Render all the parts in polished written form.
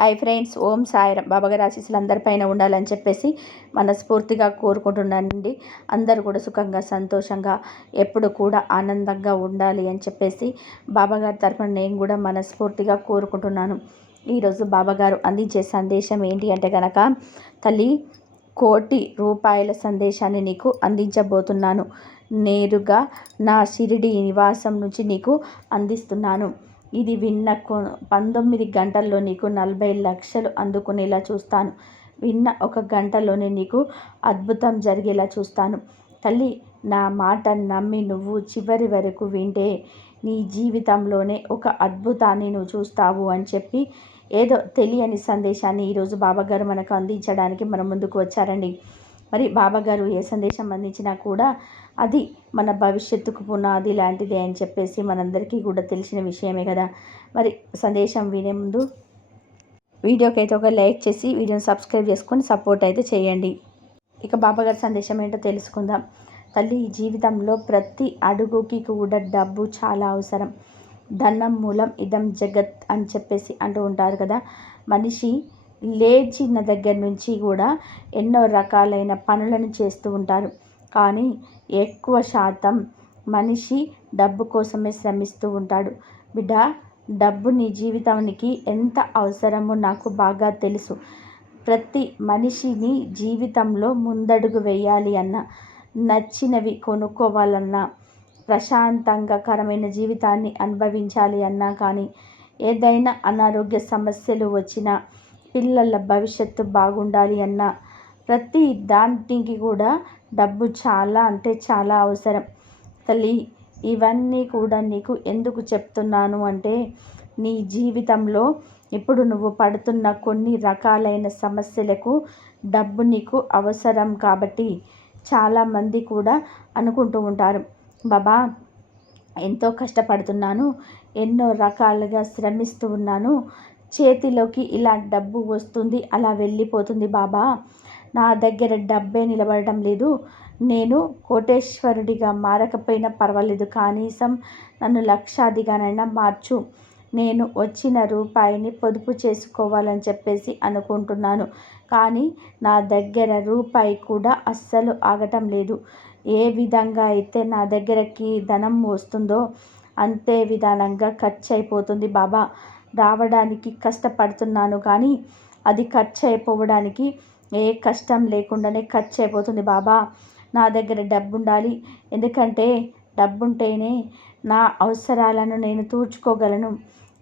Hi friends, ఓం సాయిరాం. బాబాగారి ఆశీస్సులు అందరిపైన ఉండాలని చెప్పేసి మనస్ఫూర్తిగా కోరుకుంటున్నానండి. అందరూ కూడా సుఖంగా సంతోషంగా ఎప్పుడు కూడా ఆనందంగా ఉండాలి అని చెప్పేసి బాబాగారి తరఫున నేను కూడా మనస్ఫూర్తిగా కోరుకుంటున్నాను. ఈరోజు బాబాగారు అందించే సందేశం ఏంటి అంటే కనుక, తల్లి, 1,00,00,000 సందేశాన్ని నీకు అందించబోతున్నాను. నేరుగా నా షిరిడి నివాసం నుంచి నీకు అందిస్తున్నాను. ఇది విన్న 19 గంటల్లో నీకు 40 లక్షలు అందుకునేలా చూస్తాను. విన్న 1 గంటలోనే నీకు అద్భుతం జరిగేలా చూస్తాను. తల్లి, నా మాట నమ్మి నువ్వు చివరి వరకు వింటే నీ జీవితంలోనే ఒక అద్భుతాన్ని నువ్వు చూస్తావు అని చెప్పి ఏదో తెలియని సందేశాన్ని ఈరోజు బాబాగారు మనకు అందించడానికి మన ముందుకు వచ్చారండి. మరి బాబాగారు ఏ సందేశం అందించినా కూడా అది మన భవిష్యత్తుకు పునాది లాంటిదే అని చెప్పేసి మనందరికీ కూడా తెలిసిన విషయమే కదా. మరి సందేశం వినే ముందు వీడియోకి అయితే ఒక లైక్ చేసి వీడియోని సబ్స్క్రైబ్ చేసుకొని సపోర్ట్ అయితే చేయండి. ఇక బాబాగారి సందేశం ఏంటో తెలుసుకుందాం. తల్లి, ఈ జీవితంలో ప్రతి అడుగుకి కూడా డబ్బు చాలా అవసరం. ధనం మూలం ఇదం జగత్ అని చెప్పేసి అంటూ ఉంటారు కదా. మనిషి లేచిన దగ్గర నుంచి కూడా ఎన్నో రకాలైన పనులను చేస్తూ ఉంటారు. కానీ ఎక్కువ శాతం మనిషి డబ్బు కోసమే శ్రమిస్తూ ఉంటాడు. బిడ్డ, డబ్బు నీ జీవితానికి ఎంత అవసరమో నాకు బాగా తెలుసు. ప్రతి మనిషిని జీవితంలో ముందడుగు వేయాలి అన్నా, నచ్చినవి కొనుక్కోవాలన్నా, ప్రశాంతంగాకరమైన జీవితాన్ని అనుభవించాలి అన్నా, కానీ ఏదైనా అనారోగ్య సమస్యలు వచ్చినా, పిల్లల భవిష్యత్తు బాగుండాలి అన్నా, ప్రతి దానికి కూడా డబ్బు చాలా అంటే చాలా అవసరం. తల్లి, ఇవన్నీ కూడా నీకు ఎందుకు చెప్తున్నాను అంటే, నీ జీవితంలో ఇప్పుడు నువ్వు పడుతున్న కొన్ని రకాలైన సమస్యలకు డబ్బు నీకు అవసరం. కాబట్టి చాలామంది కూడా అనుకుంటూ ఉంటారు, బాబా ఎంతో కష్టపడుతున్నాను, ఎన్నో రకాలుగా శ్రమిస్తూ ఉన్నాను, చేతిలోకి ఇలా డబ్బు వస్తుంది, అలా వెళ్ళిపోతుంది బాబా, నా దగ్గర డబ్బే నిలబడటం లేదు. నేను కోటేశ్వరుడిగా మారకపోయినా పర్వాలేదు, కనీసం నన్ను లక్షాధిగానైనా మార్చు. నేను వచ్చిన రూపాయిని పొదుపు చేసుకోవాలని చెప్పేసి అనుకుంటున్నాను. కానీ నా దగ్గర రూపాయి కూడా అస్సలు ఆగటం లేదు. ఏ విధంగా అయితే నా దగ్గరకి ధనం వస్తుందో అంతే విధానంగా ఖర్చు అయిపోతుంది బాబా. రావడానికి కష్టపడుతున్నాను కానీ అది ఖర్చు అయిపోవడానికి ఏ కష్టం లేకుండానే ఖర్చు అయిపోతుంది బాబా. నా దగ్గర డబ్బు ఉండాలి, ఎందుకంటే డబ్బుంటేనే నా అవసరాలను నేను తీర్చుకోగలను.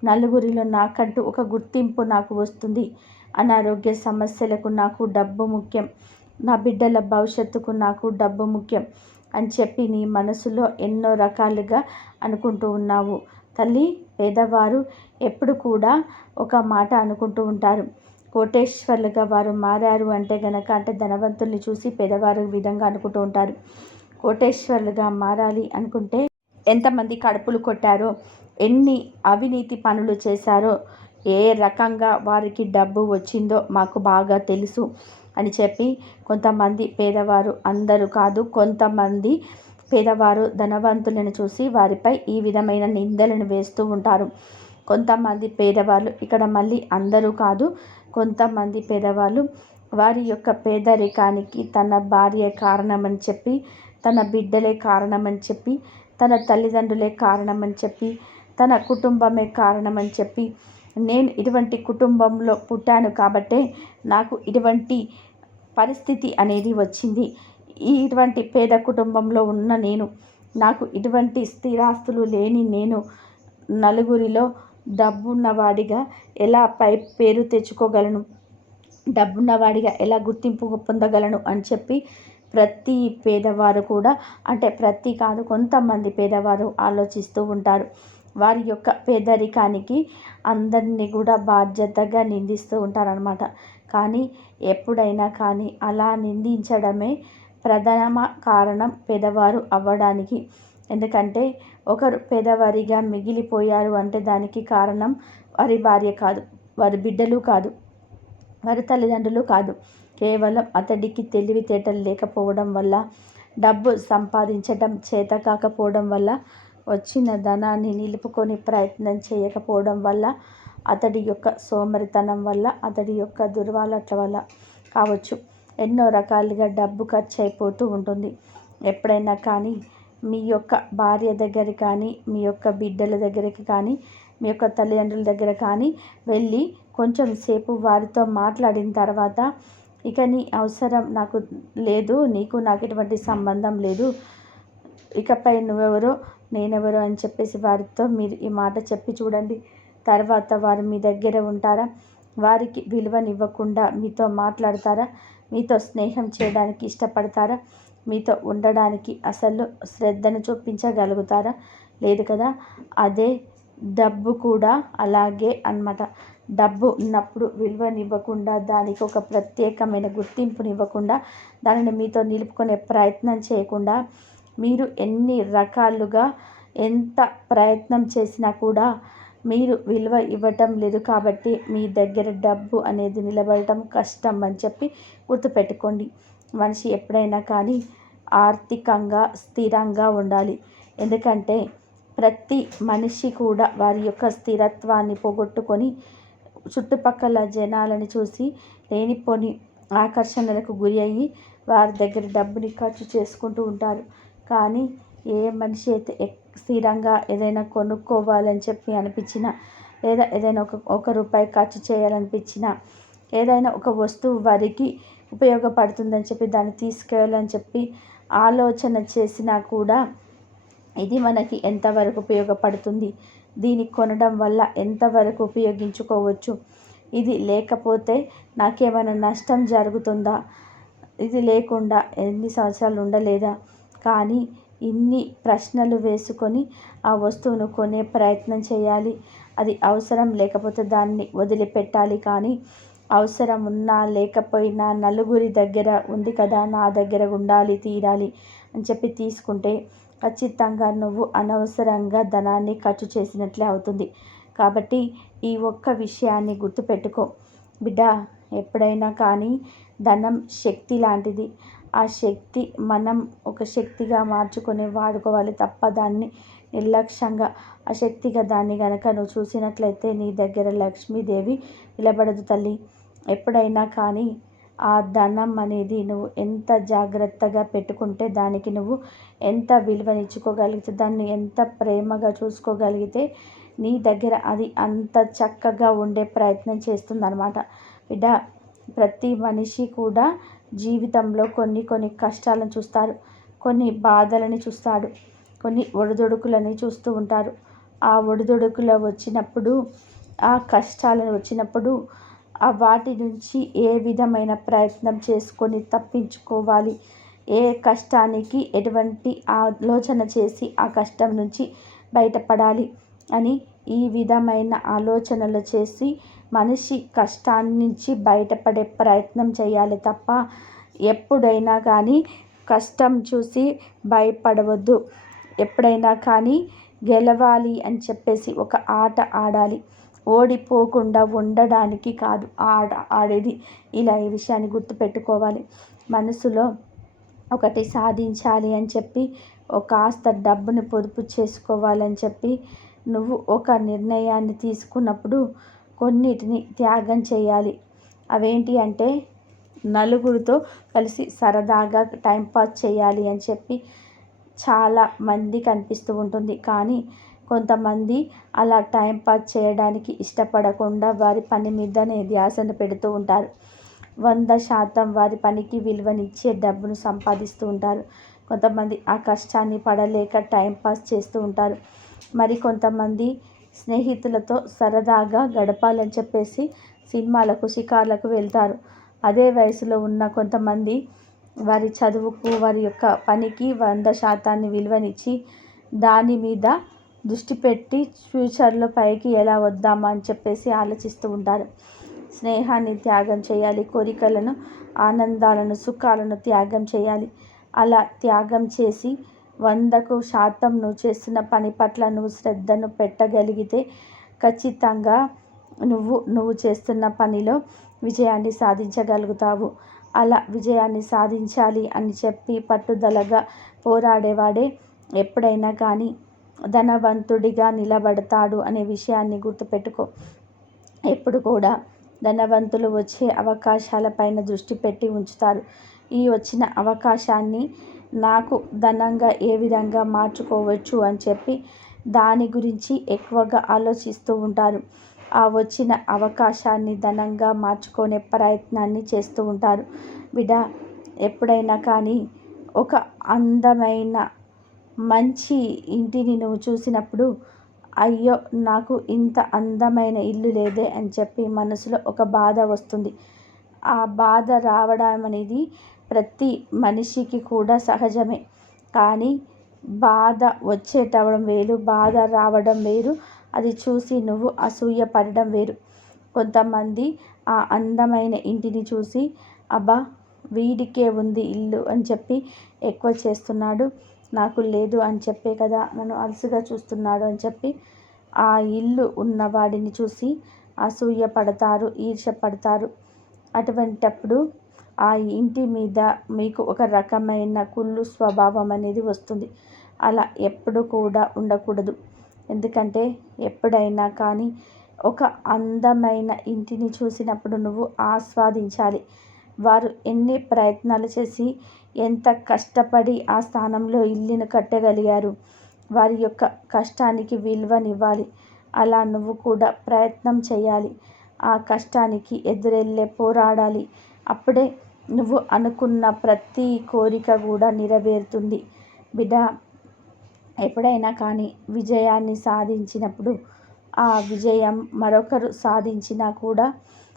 నలుగురిలో నాకంటూ ఒక గుర్తింపు నాకు వస్తుంది. అనారోగ్య సమస్యలకు నాకు డబ్బు ముఖ్యం, నా బిడ్డల భవిష్యత్తుకు నాకు డబ్బు ముఖ్యం అని చెప్పి నీ మనసులో ఎన్నో రకాలుగా అనుకుంటూ ఉన్నావు. తల్లి, పేదవారు ఎప్పుడు కూడా ఒక మాట అనుకుంటూ ఉంటారు, కోటేశ్వర్లుగా వారు మారారు అంటే గనక, అంటే ధనవంతుల్ని చూసి పేదవారు విధంగా అనుకుంటూ ఉంటారు. కోటేశ్వర్లుగా మారాలి అనుకుంటే ఎంతమంది కడుపులు కొట్టారో, ఎన్ని అవినీతి పనులు చేశారో, ఏ రకంగా వారికి డబ్బు వచ్చిందో మాకు బాగా తెలుసు అని చెప్పి కొంతమంది పేదవారు, అందరూ కాదు, కొంతమంది పేదవారు ధనవంతులను చూసి వారిపై ఈ విధమైన నిందలను వేస్తూ ఉంటారు. కొంతమంది పేదవాళ్ళు, ఇక్కడ మళ్ళీ అందరూ కాదు, కొంతమంది పేదవాళ్ళు వారి యొక్క పేదరికానికి తన భార్య కారణమని చెప్పి, తన బిడ్డలే కారణమని చెప్పి, తన తల్లిదండ్రులే కారణమని చెప్పి, తన కుటుంబమే కారణమని చెప్పి, నేను ఇటువంటి కుటుంబంలో పుట్టాను కాబట్టే నాకు ఇటువంటి పరిస్థితి అనేది వచ్చింది, ఇటువంటి పేద కుటుంబంలో ఉన్న నేను, నాకు ఇటువంటి స్థిరాస్తులు లేని నేను నలుగురిలో డబ్బున్నవాడిగా ఎలా పేరు తెచ్చుకోగలను, డబ్బున్నవాడిగా ఎలా గుర్తింపు పొందగలను అని చెప్పి ప్రతి పేదవారు కూడా, అంటే ప్రతి కాదు, కొంతమంది పేదవారు ఆలోచిస్తూ ఉంటారు. వారి యొక్క పేదరికానికి అందరినీ కూడా బాధ్యతగా నిందిస్తూ ఉంటారనమాట. కానీ ఎప్పుడైనా కానీ అలా నిందించడమే ప్రథమ కారణం పేదవారు అవ్వడానికి. ఎందుకంటే ఒకరు పేదవారిగా మిగిలిపోయారు అంటే దానికి కారణం వారి భార్య కాదు, వారి బిడ్డలు కాదు, వారి తల్లిదండ్రులు కాదు, కేవలం అతడికి తెలివితేటలు లేకపోవడం వల్ల, డబ్బు సంపాదించడం చేత కాకపోవడం వల్ల, వచ్చిన ధనాన్ని నిలుపుకొని ప్రయత్నం చేయకపోవడం వల్ల, అతడి యొక్క సోమరితనం వల్ల, అతడి యొక్క దుర్వాలట్ల వల్ల కావచ్చు. ఎన్నో రకాలుగా డబ్బు ఖర్చు అయిపోతూ ఉంటుంది. ఎప్పుడైనా కానీ మీ యొక్క భార్య దగ్గర కానీ, మీ యొక్క బిడ్డల దగ్గరికి కానీ, మీ యొక్క తల్లిదండ్రుల దగ్గర కానీ వెళ్ళి కొంచెం సేపు వారితో మాట్లాడిన తర్వాత, ఇక నీ అవసరం నాకు లేదు, నీకు నాకు ఎటువంటి సంబంధం లేదు, ఇకపై నువ్వెవరో నేనెవరో అని చెప్పేసి వారితో మీరు ఈ మాట చెప్పి చూడండి. తర్వాత వారు మీ దగ్గర ఉంటారా? వారికి విలువనివ్వకుండా మీతో మాట్లాడతారా? మీతో స్నేహం చేయడానికి ఇష్టపడతారా? మీతో ఉండడానికి అసలు శ్రద్ధను చూపించగలుగుతారా? లేదు కదా. అదే డబ్బు కూడా అలాగే అన్నమాట. డబ్బు ఉన్నప్పుడు విలువనివ్వకుండా, దానికి ఒక ప్రత్యేకమైన గుర్తింపునివ్వకుండా, దానిని మీతో నిలుపుకునే ప్రయత్నం చేయకుండా, మీరు ఎన్ని రకాలుగా ఎంత ప్రయత్నం చేసినా కూడా మీరు విలువ ఇవ్వటం లేదు కాబట్టి మీ దగ్గర డబ్బు అనేది నిలబడటం కష్టం అని చెప్పి గుర్తుపెట్టుకోండి. మనిషి ఎప్పుడైనా కానీ ఆర్థికంగా స్థిరంగా ఉండాలి. ఎందుకంటే ప్రతి మనిషి కూడా వారి యొక్క స్థిరత్వాన్ని పోగొట్టుకొని చుట్టుపక్కల జనాలని చూసి లేనిపోని ఆకర్షణలకు గురి అయ్యి వారి దగ్గర డబ్బుని ఖర్చు చేసుకుంటూ ఉంటారు. కానీ ఏ మనిషి అయితే స్థిరంగా ఏదైనా కొనుక్కోవాలని చెప్పి అనిపించినా, లేదా ఏదైనా ఒక రూపాయి ఖర్చు చేయాలనిపించినా, ఏదైనా ఒక వస్తువు వారికి ఉపయోగపడుతుందని చెప్పి దాన్ని తీసుకెళ్ళాలని చెప్పి ఆలోచన చేసినా కూడా, ఇది మనకి ఎంతవరకు ఉపయోగపడుతుంది, దీన్ని కొనడం వల్ల ఎంతవరకు ఉపయోగించుకోవచ్చు, ఇది లేకపోతే నాకేమైనా నష్టం జరుగుతుందా, ఇది లేకుండా ఎన్ని సంవత్సరాలు ఉండలేదా, కానీ ఇన్ని ప్రశ్నలు వేసుకొని ఆ వస్తువును కొనే ప్రయత్నం చేయాలి. అది అవసరం లేకపోతే దాన్ని వదిలిపెట్టాలి. కానీ అవసరం ఉన్నా లేకపోయినా నలుగురి దగ్గర ఉంది కదా, నా దగ్గర ఉండాలి తీరాలి అని చెప్పి తీసుకుంటే ఖచ్చితంగా నువ్వు అనవసరంగా ధనాన్ని ఖర్చు చేసినట్లే అవుతుంది. కాబట్టి ఈ ఒక్క విషయాన్ని గుర్తుపెట్టుకో బిడ్డ. ఎప్పుడైనా కానీ ధనం శక్తి లాంటిది. ఆ శక్తి మనం ఒక శక్తిగా మార్చుకొని వాడుకోవాలి తప్ప దాన్ని నిర్లక్ష్యంగా అశక్తిగా దాన్ని గనక నువ్వు చూసినట్లయితే నీ దగ్గర లక్ష్మీదేవి నిలబడదు తల్లి. ఎప్పుడైనా కానీ ఆ ధనం అనేది నువ్వు ఎంత జాగ్రత్తగా పెట్టుకుంటే, దానికి నువ్వు ఎంత విలువనిచ్చుకోగలిగితే, దాన్ని ఎంత ప్రేమగా చూసుకోగలిగితే నీ దగ్గర అది అంత చక్కగా ఉండే ప్రయత్నం చేస్తుందన్నమాట. బిడ్డ, ప్రతి మనిషి కూడా జీవితంలో కొన్ని కష్టాలను చూస్తారు, కొన్ని బాధలని చూస్తాడు, కొన్ని ఒడిదుడుకులని చూస్తూ ఉంటారు. ఆ ఒడిదుడుకులు వచ్చినప్పుడు, ఆ కష్టాలను వచ్చినప్పుడు వాటి నుంచి ఏ విధమైన ప్రయత్నం చేసుకొని తప్పించుకోవాలి, ఏ కష్టానికి ఎటువంటి ఆలోచన చేసి ఆ కష్టం నుంచి బయటపడాలి అని ఈ విధమైన ఆలోచనలు చేసి మనిషి కష్టాన్ని నుంచి బయటపడే ప్రయత్నం చేయాలి తప్ప ఎప్పుడైనా కానీ కష్టం చూసి భయపడవద్దు. ఎప్పుడైనా కానీ గెలవాలి అని చెప్పేసి ఒక ఆట ఆడాలి, ఓడిపోకుండా ఉండడానికి కాదు ఆట ఆడేది. ఇలా ఈ విషయాన్ని గుర్తుపెట్టుకోవాలి. మనసులో ఒకటి సాధించాలి అని చెప్పి కాస్త డబ్బుని పొదుపు చేసుకోవాలని చెప్పి నువ్వు ఒక నిర్ణయాన్ని తీసుకున్నప్పుడు కొన్నిటిని త్యాగం చేయాలి. అవేంటి అంటే నలుగురితో కలిసి సరదాగా టైంపాస్ చేయాలి అని చెప్పి చాలా మందికి అనిపిస్తూ ఉంటుంది. కానీ కొంతమంది అలా టైంపాస్ చేయడానికి ఇష్టపడకుండా వారి పని మీదనే ధ్యాసను పెడుతూ ఉంటారు. 100% వారి పనికి విలువనిచ్చే డబ్బును సంపాదిస్తూ ఉంటారు. కొంతమంది ఆ కష్టాన్ని పడలేక టైంపాస్ చేస్తూ ఉంటారు. మరి కొంతమంది స్నేహితులతో సరదాగా గడపాలని చెప్పేసి సినిమాలకు, షికార్లకు వెళ్తారు. అదే వయసులో ఉన్న కొంతమంది వారి చదువుకు, వారి యొక్క పనికి 100% విలువనిచ్చి దాని మీద దృష్టి పెట్టి ఫ్యూచర్లో పైకి ఎలా వద్దామా అని చెప్పేసి ఆలోచిస్తూ ఉంటారు. స్నేహాన్ని త్యాగం చేయాలి, కోరికలను, ఆనందాలను, సుఖాలను త్యాగం చేయాలి. అలా త్యాగం చేసి 100% నువ్వు చేస్తున్న పని పట్ల నువ్వు శ్రద్ధను పెట్టగలిగితే ఖచ్చితంగా నువ్వు చేస్తున్న పనిలో విజయాన్ని సాధించగలుగుతావు. అలా విజయాన్ని సాధించాలి అని చెప్పి పట్టుదలగా పోరాడేవాడే ఎప్పుడైనా కానీ ధనవంతుడిగా నిలబడతాడు అనే విషయాన్ని గుర్తుపెట్టుకో. ఎప్పుడు కూడా ధనవంతులు వచ్చే అవకాశాలపైన దృష్టి పెట్టి ఉంచుతారు. ఈ వచ్చిన అవకాశాన్ని నాకు ధనంగా ఏ విధంగా మార్చుకోవచ్చు అని చెప్పి దాని గురించి ఎక్కువగా ఆలోచిస్తూ ఉంటారు. ఆ వచ్చిన అవకాశాన్ని ధనంగా మార్చుకునే ప్రయత్నాన్ని చేస్తూ ఉంటారు. బిడ్డ, ఎప్పుడైనా కానీ ఒక అందమైన మంచి ఇంటిని నువ్వు చూసినప్పుడు, అయ్యో నాకు ఇంత అందమైన ఇల్లు లేదే అని చెప్పి మనసులో ఒక బాధ వస్తుంది. ఆ బాధ రావడం అనేది ప్రతి మనిషికి కూడా సహజమే. కానీ బాధ వచ్చేటవడం వేరు, బాధ రావడం వేరు. అది చూసి నువ్వు అసూయ పడడం వేరు. కొంతమంది ఆ అందమైన ఇంటిని చూసి, అబ్బా వీడికే ఉంది ఇల్లు అని చెప్పి ఎక్కువ చేస్తున్నాడు, నాకు లేదు అని చెప్పే కదా నన్ను అలసుగా చూస్తున్నాడు అని చెప్పి ఆ ఇల్లు ఉన్నవాడిని చూసి అసూయ పడతారు, ఈర్ష్య పడతారు. అటువంటప్పుడు ఆ ఇంటి మీద మీకు ఒక రకమైన కుళ్ళు స్వభావం అనేది వస్తుంది. అలా ఎప్పుడు కూడా ఉండకూడదు. ఎందుకంటే ఎప్పుడైనా కానీ ఒక అందమైన ఇంటిని చూసినప్పుడు నువ్వు ఆస్వాదించాలి. వారు ఎన్ని ప్రయత్నాలు చేసి ఎంత కష్టపడి ఆ స్థానంలో ఇల్లును కట్టగలిగారు. వారి యొక్క కష్టానికి విలువనివ్వాలి. అలా నువ్వు కూడా ప్రయత్నం చేయాలి. ఆ కష్టానికి ఎదురెళ్ళే పోరాడాలి. అప్పుడే నువ్వు అనుకున్న ప్రతి కోరిక కూడా నెరవేరుతుంది. బిడ్డ, ఎప్పుడైనా కానీ విజయాన్ని సాధించినప్పుడు ఆ విజయం మరొకరు సాధించినా కూడా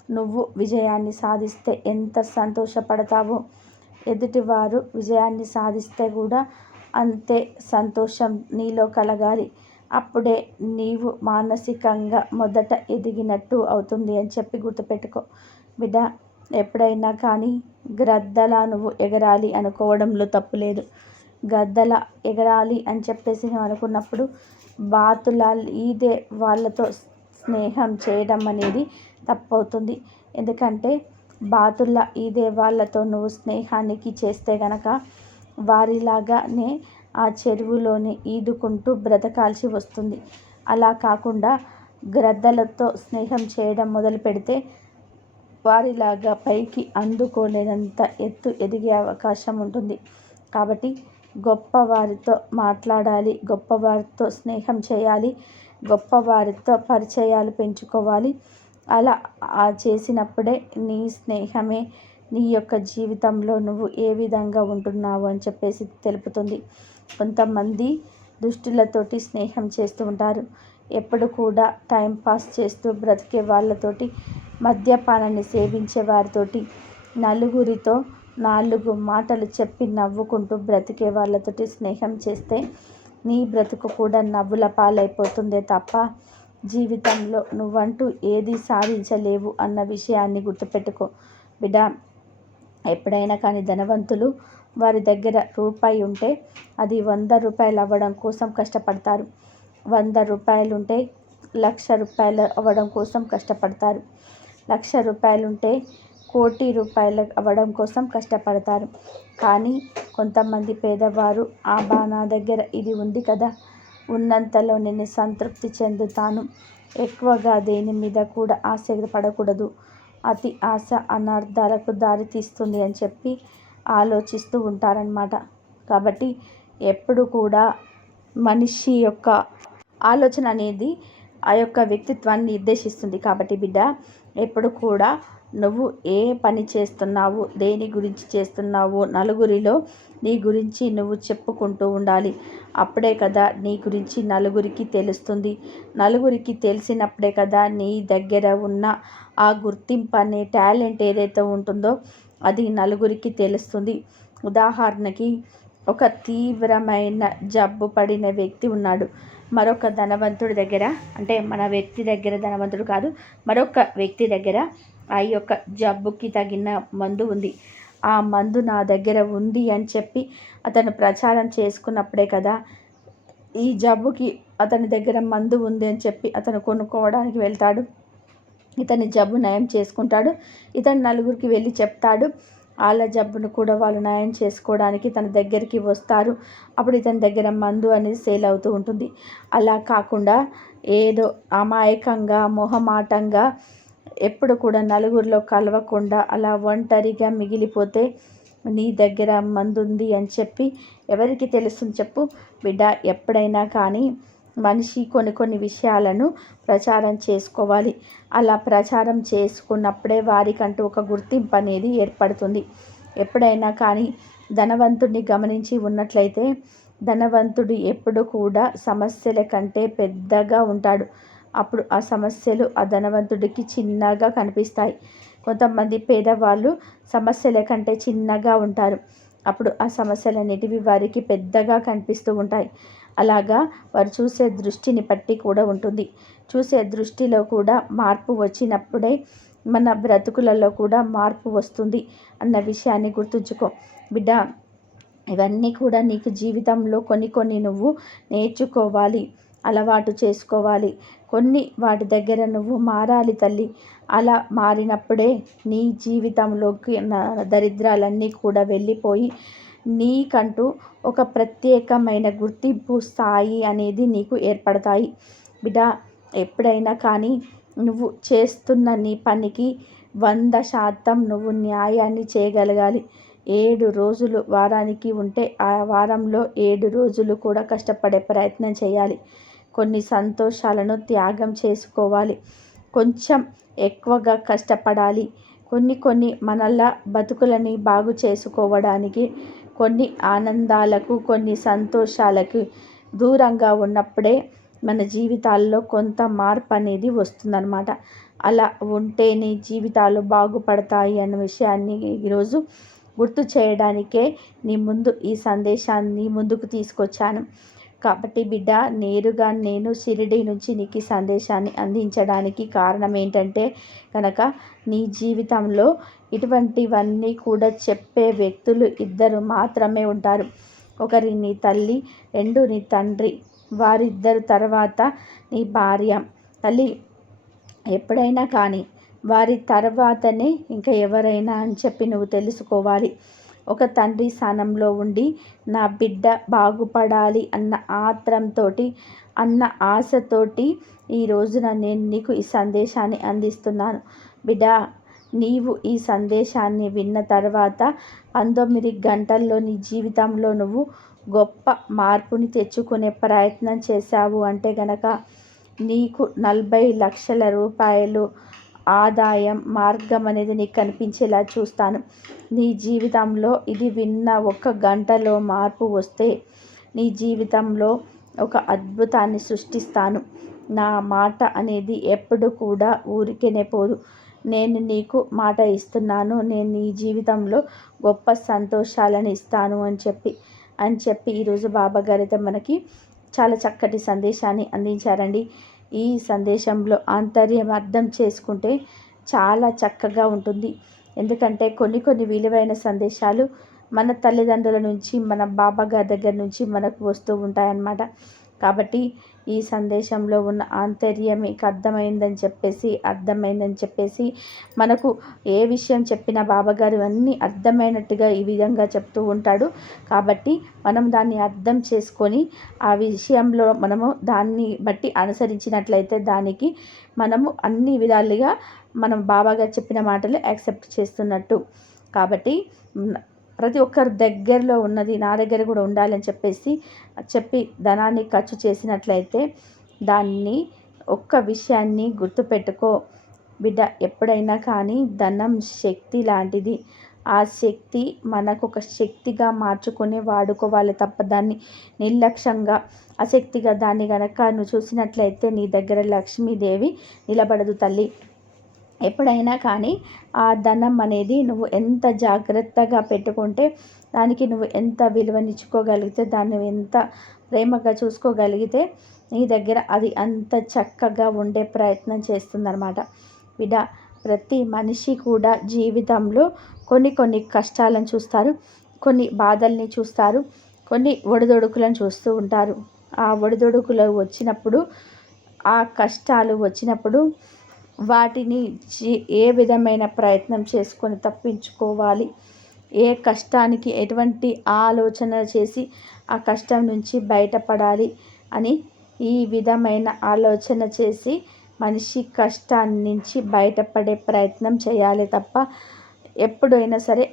నువ్వు విజయాన్ని సాధిస్తే ఎంత సంతోషపడతావో, ఎదుటివారు విజయాన్ని సాధిస్తే కూడా అంతే సంతోషం నీలో కలగాలి. అప్పుడే నీవు మానసికంగా మొదట ఎదిగినట్టు అవుతుంది అని చెప్పి గుర్తుపెట్టుకో. బిడ్డ, ఎప్పుడైనా కానీ గ్రద్దలా నువ్వు ఎగరాలి అనుకోవడంలో తప్పు లేదు. గద్దల ఎగరాలి అని చెప్పేసి నువ్వు అనుకున్నప్పుడు బాతుల ఈదే వాళ్ళతో స్నేహం చేయడం అనేది తప్పవుతుంది. ఎందుకంటే బాతుల ఈదే వాళ్ళతో నువ్వు స్నేహానికి చేస్తే గనక వారిలాగానే ఆ చెరువులోనే ఈదుకుంటూ బ్రతకాల్సి వస్తుంది. అలా కాకుండా గ్రద్దలతో స్నేహం చేయడం మొదలు పెడితే వారిలాగా పైకి అందుకోలేనంత ఎత్తు ఎదిగే అవకాశం ఉంటుంది. కాబట్టి గొప్పవారితో మాట్లాడాలి, గొప్పవారితో స్నేహం చేయాలి, గొప్పవారితో పరిచయాలు పెంచుకోవాలి. అలా చేసినప్పుడే నీ స్నేహమే నీ యొక్క జీవితంలో నువ్వు ఏ విధంగా ఉంటున్నావు అని చెప్పేసి తెలుపుతుంది. కొంతమంది దుష్టులతోటి స్నేహం చేస్తూ ఉంటారు. ఎప్పుడు కూడా టైంపాస్ చేస్తూ బ్రతికే వాళ్ళతోటి, మద్యపానాన్ని సేవించే వారితోటి, నలుగురితో 4 మాటలు చెప్పి నవ్వుకుంటూ బ్రతికే వాళ్ళతోటి స్నేహం చేస్తే నీ బ్రతుకు కూడా నవ్వుల పాలైపోతుందే తప్ప జీవితంలో నువ్వంటూ ఏది సాధించలేవు అన్న విషయాన్ని గుర్తుపెట్టుకో. బిడ్డ, ఎప్పుడైనా కానీ ధనవంతులు వారి దగ్గర రూపాయి ఉంటే అది 100 రూపాయలు అవ్వడం కోసం కష్టపడతారు. 100 రూపాయలుంటే 1,00,000 రూపాయలు అవ్వడం కోసం కష్టపడతారు. 1,00,000 రూపాయలుంటే 1,00,00,000 రూపాయలు అవ్వడం కోసం కష్టపడతారు. కానీ కొంతమంది పేదవారు నా దగ్గర ఇది ఉంది కదా, ఉన్నంతలో నేను సంతృప్తి చెందుతాను, ఎక్కువగా దేని మీద కూడా ఆశపడకూడదు, అతి ఆశ అనర్థాలకు దారి తీస్తుంది అని చెప్పి ఆలోచిస్తూ ఉంటారన్నమాట. కాబట్టి ఎప్పుడు కూడా మనిషి యొక్క ఆలోచన అనేది ఆ యొక్క వ్యక్తిత్వాన్ని నిర్దేశిస్తుంది. కాబట్టి బిడ్డ, ఎప్పుడు కూడా నువ్వు ఏ పని చేస్తున్నావు, దేని గురించి చేస్తున్నావో నలుగురిలో నీ గురించి నువ్వు చెప్పుకుంటూ ఉండాలి. అప్పుడే కదా నీ గురించి నలుగురికి తెలుస్తుంది. నలుగురికి తెలిసినప్పుడే కదా నీ దగ్గర ఉన్న ఆ గుర్తింపు అనే టాలెంట్ ఏదైతే ఉంటుందో అది నలుగురికి తెలుస్తుంది. ఉదాహరణకి ఒక తీవ్రమైన జబ్బు పడిన వ్యక్తి ఉన్నాడు. మరొక ధనవంతుడి దగ్గర, అంటే మన వ్యక్తి దగ్గర ధనవంతుడు కాదు, మరొక వ్యక్తి దగ్గర ఆ యొక్క జబ్బుకి తగిన మందు ఉంది. ఆ మందు నా దగ్గర ఉంది అని చెప్పి అతను ప్రచారం చేసుకున్నప్పుడే కదా ఈ జబ్బుకి అతని దగ్గర మందు ఉంది అని చెప్పి అతను కొనుక్కోవడానికి వెళ్తాడు. ఇతని జబ్బు నయం చేసుకుంటాడు. ఇతను నలుగురికి వెళ్ళి చెప్తాడు. వాళ్ళ జబ్బును కూడా వాళ్ళు నయం చేసుకోవడానికి తన దగ్గరికి వస్తారు. అప్పుడు ఇతని దగ్గర మందు అనేది సేల్ అవుతూ ఉంటుంది. అలా కాకుండా ఏదో అమాయకంగా మొహమాటంగా ఎప్పుడు కూడా నలుగురిలో కలవకుండా అలా ఒంటరిగా మిగిలిపోతే నీ దగ్గర మందుంది అని చెప్పి ఎవరికి తెలుస్తుంది చెప్పు బిడ్డ. ఎప్పుడైనా కానీ మనిషి కొన్ని విషయాలను ప్రచారం చేసుకోవాలి. అలా ప్రచారం చేసుకున్నప్పుడే వారికంటూ ఒక గుర్తింపు అనేది ఏర్పడుతుంది. ఎప్పుడైనా కానీ ధనవంతుడిని గమనించి ఉన్నట్లయితే ధనవంతుడు ఎప్పుడు కూడా సమస్యల కంటే పెద్దగా ఉంటాడు. అప్పుడు ఆ సమస్యలు ఆ ధనవంతుడికి చిన్నగా కనిపిస్తాయి. కొంతమంది పేదవాళ్ళు సమస్యల కంటే చిన్నగా ఉంటారు. అప్పుడు ఆ సమస్యలన్నిటివి వారికి పెద్దగా కనిపిస్తూ ఉంటాయి. అలాగా వారు చూసే దృష్టిని బట్టి కూడా ఉంటుంది. చూసే దృష్టిలో కూడా మార్పు వచ్చినప్పుడే మన బ్రతుకులలో కూడా మార్పు వస్తుంది అన్న విషయాన్ని గుర్తుంచుకో బిడ్డ. ఇవన్నీ కూడా నీకు జీవితంలో కొన్ని నువ్వు నేర్చుకోవాలి, అలవాటు చేసుకోవాలి. వాటి దగ్గర నువ్వు మారాలి తల్లి. అలా మారినప్పుడే నీ జీవితంలోకి దరిద్రాలన్నీ కూడా వెళ్ళిపోయి నీకంటూ ఒక ప్రత్యేకమైన గుర్తింపు స్థాయి అనేది నీకు ఏర్పడతాయి బిడ్డ. ఎప్పుడైనా కానీ నువ్వు చేస్తున్న నీ పనికి 100% నువ్వు న్యాయాన్ని చేయగలగాలి. 7 రోజులు వారానికి ఉంటే ఆ వారంలో 7 రోజులు కూడా కష్టపడే ప్రయత్నం చేయాలి. కొన్ని సంతోషాలను త్యాగం చేసుకోవాలి. కొంచెం ఎక్కువగా కష్టపడాలి. కొన్ని మనల బతుకులని బాగు చేసుకోవడానికి కొన్ని ఆనందాలకు కొన్ని సంతోషాలకు దూరంగా ఉన్నప్పుడే మన జీవితాల్లో కొంత మార్పు అనేది వస్తుందన్నమాట. అలా ఉంటే నీ జీవితాలు బాగుపడతాయి అన్న విషయాన్ని ఈరోజు గుర్తు చేయడానికే నీ ముందు ఈ సందేశాన్ని ముందుకు తీసుకొచ్చాను. కాబట్టి బిడ్డ, నేరుగా నేను షిరిడి నుంచి నీకు ఈ సందేశాన్ని అందించడానికి కారణం ఏంటంటే కనుక నీ జీవితంలో ఇటువంటివన్నీ కూడా చెప్పే వ్యక్తులు 2 మాత్రమే ఉంటారు. ఒకరి నీ తల్లి, 2 నీ తండ్రి, వారిద్దరు తర్వాత నీ భార్య. తల్లి ఎప్పుడైనా కానీ వారి తర్వాతనే ఇంకా ఎవరైనా అని చెప్పి నువ్వు తెలుసుకోవాలి. ఒక తండ్రి స్థానంలో ఉండి నా బిడ్డ బాగుపడాలి అన్న ఆత్రంతో అన్న ఆశతోటి ఈ రోజున నేను నీకు ఈ సందేశాన్ని అందిస్తున్నాను బిడ్డ. నీవు ఈ సందేశాన్ని విన్న తర్వాత 19 గంటల్లో నీ జీవితంలో నువ్వు గొప్ప మార్పుని తెచ్చుకునే ప్రయత్నం చేశావు అంటే గనక నీకు 40 లక్షల రూపాయలు ఆదాయం మార్గం అనేది నీకు కనిపించేలా చూస్తాను. నీ జీవితంలో ఇది విన్న 1 గంటలో మార్పు వస్తే నీ జీవితంలో ఒక అద్భుతాన్ని సృష్టిస్తాను. నా మాట అనేది ఎప్పుడు కూడా ఊరికేనే పోదు. నేను నీకు మాట ఇస్తున్నాను, నేను నీ జీవితంలో గొప్ప సంతోషాలను ఇస్తాను అని చెప్పి ఈరోజు బాబాగారు అయితే మనకి చాలా చక్కటి సందేశాన్ని అందించారండి. ఈ సందేశంలో ఆంతర్యం అర్థం చేసుకుంటే చాలా చక్కగా ఉంటుంది. ఎందుకంటే కొన్ని విలువైన సందేశాలు మన తల్లిదండ్రుల నుంచి, మన బాబాగారి దగ్గర నుంచి మనకు వస్తూ ఉంటాయన్నమాట. కాబట్టి ఈ సందేశంలో ఉన్న ఆంతర్యం మీకు అర్థమైందని చెప్పేసి మనకు ఏ విషయం చెప్పినా బాబాగారు అన్నీ అర్థమైనట్టుగా ఈ విధంగా చెప్తూ ఉంటాడు. కాబట్టి మనం దాన్ని అర్థం చేసుకొని ఆ విషయంలో మనము దాన్ని బట్టి అనుసరించినట్లయితే దానికి మనము అన్ని విధాలుగా మనం బాబాగారు చెప్పిన మాటలు యాక్సెప్ట్ చేస్తున్నట్టు. కాబట్టి ప్రతి ఒక్కరి దగ్గరలో ఉన్నది నా దగ్గర కూడా ఉండాలని చెప్పి ధనాన్ని ఖర్చు చేసినట్లయితే దాన్ని ఒక్క విషయాన్ని గుర్తుపెట్టుకో బిడ్డ. ఎప్పుడైనా కానీ ధనం శక్తి లాంటిది. ఆ శక్తి మనకు ఒక శక్తిగా మార్చుకొని వాడుకోవాలి తప్ప దాన్ని నిర్లక్ష్యంగా అశక్తిగా దాన్ని గనక నువ్వు చూసినట్లయితే నీ దగ్గర లక్ష్మీదేవి నిలబడదు తల్లి. ఎప్పుడైనా కానీ ఆ ధనం అనేది నువ్వు ఎంత జాగ్రత్తగా పెట్టుకుంటే దానికి నువ్వు ఎంత విలువనిచ్చుకోగలిగితే దాన్ని ఎంత ప్రేమగా చూసుకోగలిగితే నీ దగ్గర అది అంత చక్కగా ఉండే ప్రయత్నం చేస్తుందన్నమాట బిడ్డ. ప్రతి మనిషి కూడా జీవితంలో కొన్ని కష్టాలను చూస్తారు, కొన్ని బాధల్ని చూస్తారు, కొన్ని ఒడిదొడుకులను చూస్తూ ఉంటారు. ఆ ఒడిదొడుకులు వచ్చినప్పుడు, ఆ కష్టాలు వచ్చినప్పుడు వాటిని ఏ విధమైన ప్రయత్నం చేసుకొని తప్పించుకోవాలి, ఏ కష్టానికి ఎటువంటి ఆలోచన చేసి ఆ కష్టం నుంచి బయటపడాలి అని ఈ విధమైన ఆలోచన చేసి మనిషి కష్టాన్ని నుంచి బయటపడే ప్రయత్నం చేయాలి తప్ప ఎప్పుడైనా సరే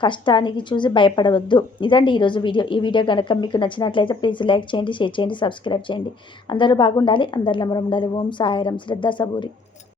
కష్టానికి చూసి భయపడవద్దు. ఇదండి ఈరోజు వీడియో. ఈ వీడియో కనుక మీకు నచ్చినట్లయితే ప్లీజ్ లైక్ చేయండి, షేర్ చేయండి, సబ్స్క్రైబ్ చేయండి. అందరూ బాగుండాలి, అందరిలో మనం ఉండాలి. ఓం సాయిరాం. శ్రద్ధ సబూరి.